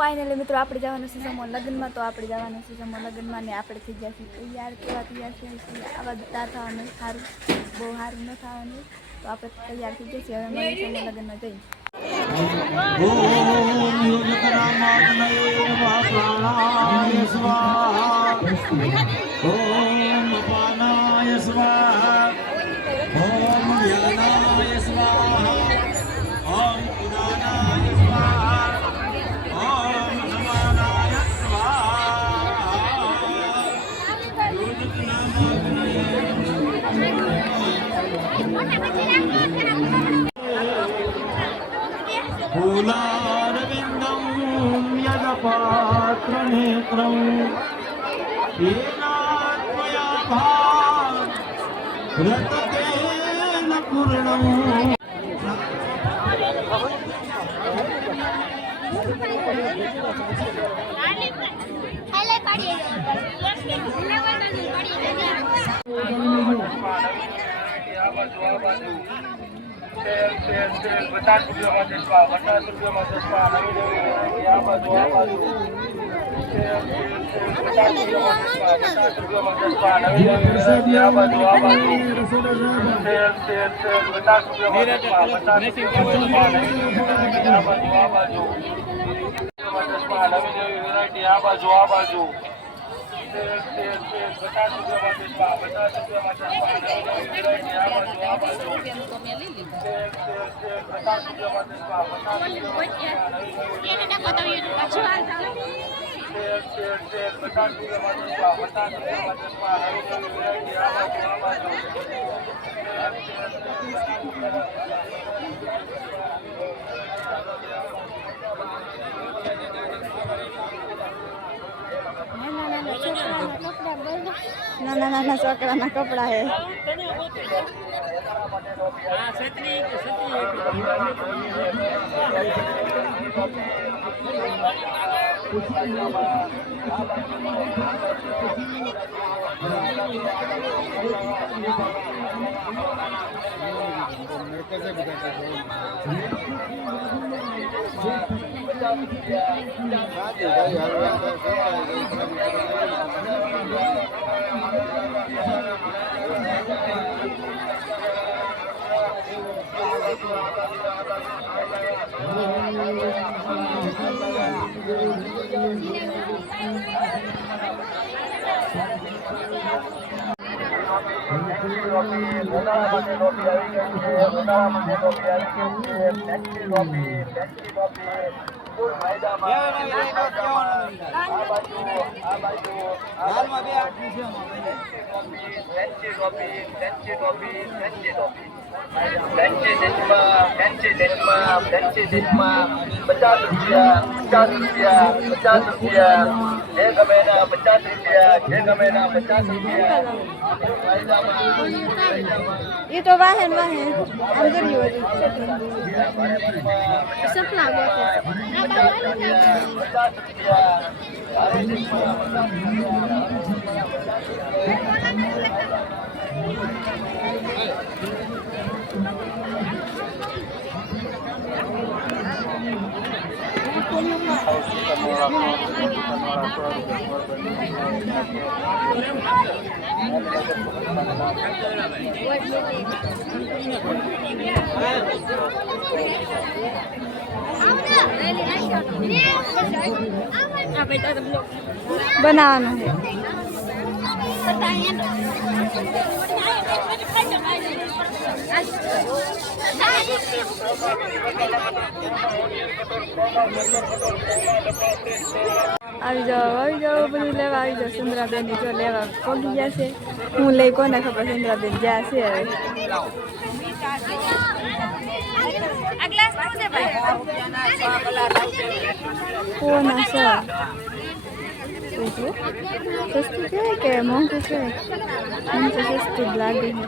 Finally मित्रों आप जवाना से समो लग्न में तो आप जवाना से समो लग्न में आप थी जाए तैयार केवा तैयार थे आवा था सारू बहु सारू न था तो आप तैयार थी जैसे हमें समो लग्न में जई फूलारविन्दं यदपात्रनेत्रं येनात्मया भारततेन पूर्णम् ₹50 में चश्मा ₹50 में चश्मा नाना छोकरा ना कपड़ा है ये तो वाहन अंदर ही सपना बनाना है આવી જાઓ બધું લેવા આવી જાઓ સુંદરાબેન ની જો લેવા પગી જશે હું લઈ કોને ખબર સુંદરાબેન જ્યાં છે હવે કોના છે સસ્તી છે કે મોંઘું છે મને તો સસ્તી જ લાગે છે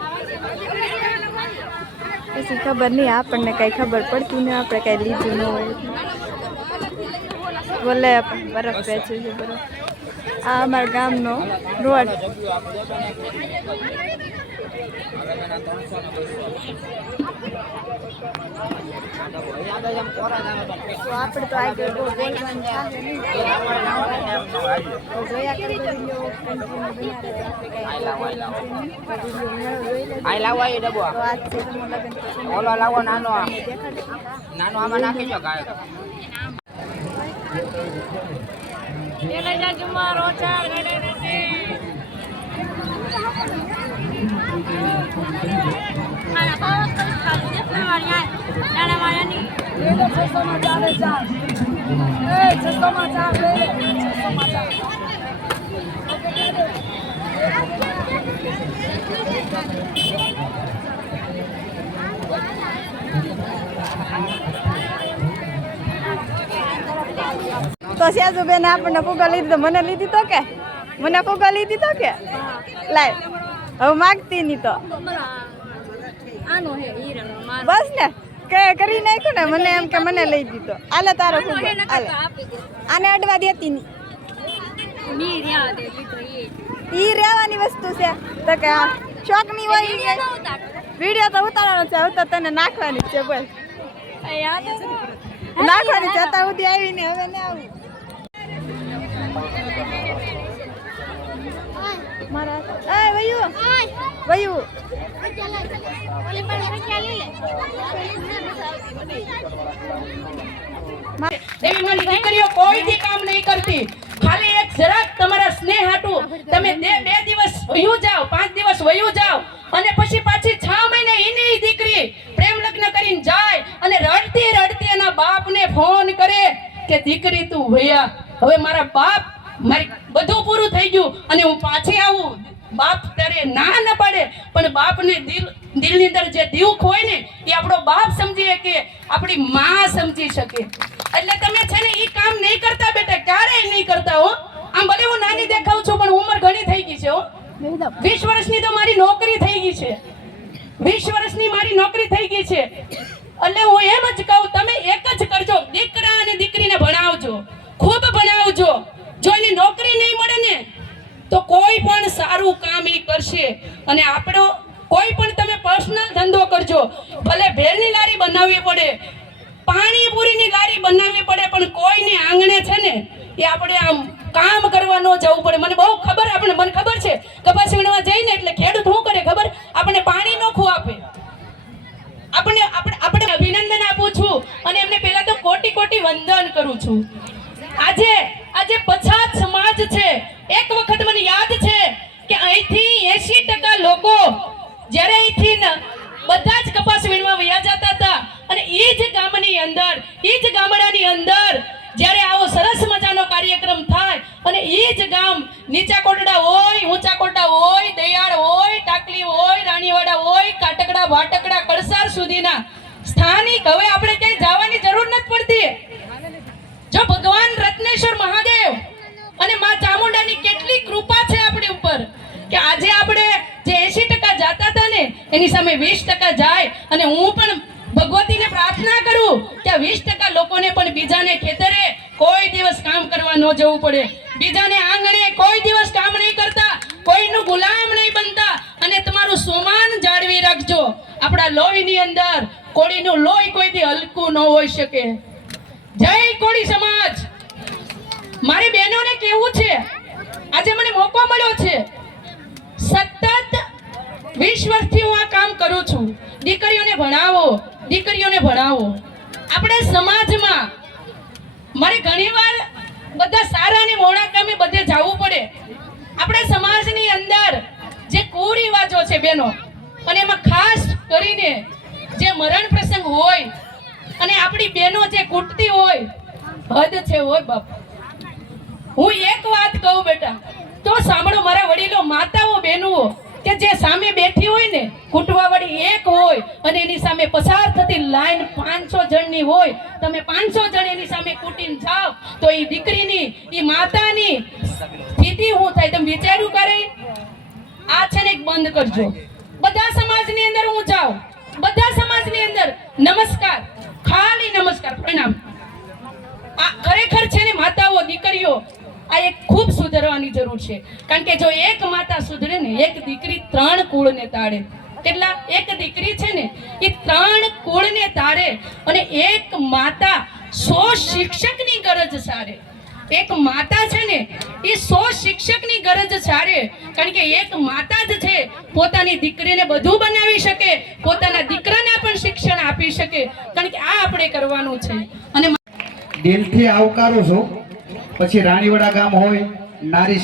પછી ખબર નહીં આપણને કઈ ખબર પડતી ને આપણે કઈ લીધું ન હોય બોલે બરફ વેચે છે બરફ આ અમારા ગામનો રોડ તો આપણે તો આગળ બોલવાનું ચાલે નહીં. તો જોયા કરજો વિડીયો કન્ટિન્યુ બન્યા રહેજો. આપણે કાંઈ તો આજ છે સમૂહ લગ્ન પછી ઓલો લાવો નાનો તમને દેખાડશું. નાનો આમાં નાખી દો ગાય તો સ્યાજુબેન આપણને ફુગા લીધી તો મને લીધી તો કે મને ફુગા લીધી તો કે લાય હવે માગતી નહીં તો બસ ને કે કરી નાખ્યું ને મને એમ કે મને લઈ દીધો આલે તારો ફુગો આલે આને અડવા દેતી નહીં ઈ રહેવાની વસ્તુ છે તો કે આ શોખની હોય વિડીયો તો ઉતારવાનો છે હવે તો તને નાખવાની છે બોલ નાખવાની છે અત્યાર સુધી આવીને હવે ને આવું મારા એ વયુ વયુ એવી મારી દીકરીઓ કોઈથી કામ નહીં કરતી ખાલી એક જરાક તમારા સ્નેહ હાટું તમે 2 દિવસ વયું જાઓ 5 દિવસ વયું જાઓ અને પછી પાછી 6 મહિને એની દીકરી પ્રેમ લગ્ન કરીને જાય અને રડતી રડતી એના બાપને ફોન કરે કે દીકરી તું વયા હવે મારા બાપ મારી બધું પૂરું થઈ ગયું અને હું પાછી આવું બાપ ત્યારે ના ન પાડે પણ બાપને દિલની અંદર જે દુઃખ હોય ને એ આપણો બાપ સમજીએ કે આપણી માં સમજી શકે એટલે તમે છે ને ઈ કામ નહીં કરતા બેટા ક્યારેય નહીં કરતા હો આમ ભલે હું નાની દેખાઉં છું પણ ઉંમર ઘણી થઈ ગઈ છે હો 20 વર્ષની તો મારી નોકરી થઈ ગઈ છે 20 વર્ષની મારી નોકરી થઈ ગઈ છે એટલે હું એમ જ કહું તમે એક જ કરજો દીકરા અને દીકરીને ભણાવજો ખૂબ ભણાવજો જો એની નોકરી નહીં મળે ને તો કોઈ પણ સારું કામ એ કરશે અને આપણો કોઈ પણ તમે પર્સનલ ધંધો કરજો ભલે ભેળની લારી બનાવવી પડે પાણીપુરીની લારી બનાવવી પડે પણ કોઈને આંગણે છે ને એ આપણે આમ કામ કરવા ન જવું પડે મને બહુ ખબર મને ખબર છે કપાસ વીણવા જઈને એટલે ખેડૂત શું કરે ખબર આપણે પાણી નો ખુ આપે આપણે અભિનંદન આપું છું અને એમને પહેલા તો કોટી કોટી વંદન કરું છું આજે પછાત સમાજ છે એક વખત મને યાદ છે કે અહીંથી 80% લોકો જ્યારે અહીંથી બધા જ કપાસ વીણવા વયા જતા હતા અને એ જ ગામની અંદર એ જ ગામડાની અંદર જ્યારે આવો સરસ મજાનો કાર્યક્રમ થાય અને એ જ ગામ નીચા કોટડા હોય ઊંચા કોટડા હોય દયાળ હોય ટાકલી હોય રાણીવાડા હોય કાટકડા ભાટકડા કળસાર સુધીના સ્થાનિક હવે આપણે ક્યાંય જવાની જરૂર નથી પડતી જો ભગવાન રત્નેશ્વર મહાદેવ અને માં ચામુંડાની કેટલી કૃપા છે આપણી ઉપર કે આજે આપણે જે 80% જાતા હતા ને એની સામે 20% જાય અને હું પણ ભગવતીને પ્રાર્થના કરું કે 20% લોકોને પણ બીજાને ખેતરે કોઈ દિવસ કામ કરવા ન જવું પડે બીજાને આંગણે કોઈ દિવસ કામ નહીં કરતા કોઈનું ગુલામ નહીં બનતા અને તમારું સોમાન જાળવી રાખજો આપણા લોહીની અંદર કોળીનું લોહી કોઈથી હલકું ન હોઈ શકે જય કોળી સમાજ મારી બહેનોને કેવું છે આજે મને મોકો મળ્યો છે સતત 20 વર્ષથી હું આ કામ કરું છું દીકરીઓને ભણાવો આપણે સમાજમાં મારે ઘણીવાર બધા સારા અને મોડા કામે બધે જવું પડે આપણે સમાજની અંદર જે કુરિવાજો છે બહેનો અને એમાં ખાસ કરીને જે મરણ પ્રસંગ હોય અને આપણી બહેનો જે કૂટતી હોય હદ છે હોય બાપ હું એક વાત કહું બેટા તો સાંભળો મારા વડીલો માતાઓ બહેનો કે જે સામે બેઠી હોય ને કૂટવા વાળી એક હોય અને એની સામે પસાર થતી લાઈન 500 જણની હોય તમે 500 જણ એની સામે કૂટીને જાઓ તો એ દીકરીની એ માતાની સ્થિતિ શું થાય તમે વિચાર્યું કરે આ છે ને એક બંધ કરજો બધા સમાજની અંદર હું જાઉં બધા સમાજની અંદર નમસ્કાર ખાલી નમસ્કાર પ્રણામ આ ખરેખર છે ને માતાઓ દીકરીઓ આ એક ખૂબ સુધરવાની જરૂર છે. કારણ કે જો એક માતા સુધરે ને, એક દીકરી 3 કુળને તાળે. કેટલા? એક દીકરી છે ને એ 3 કુળને તાળે, અને એક માતા 100 શિક્ષકની ગરજ સારે. એક માતા છે ને એ 100 શિક્ષકની ગરજ સારે. કારણ કે એક માતા જ છે પોતાની દીકરીને બધું બનાવી શકે, પોતાના દીકરાને પણ શિક્ષણ આપી શકે. કારણ કે આ આપણે કરવાનું છે. અને દિલથી આવકારું છું. પછી રાણીવાડા ગામ હોય, નારી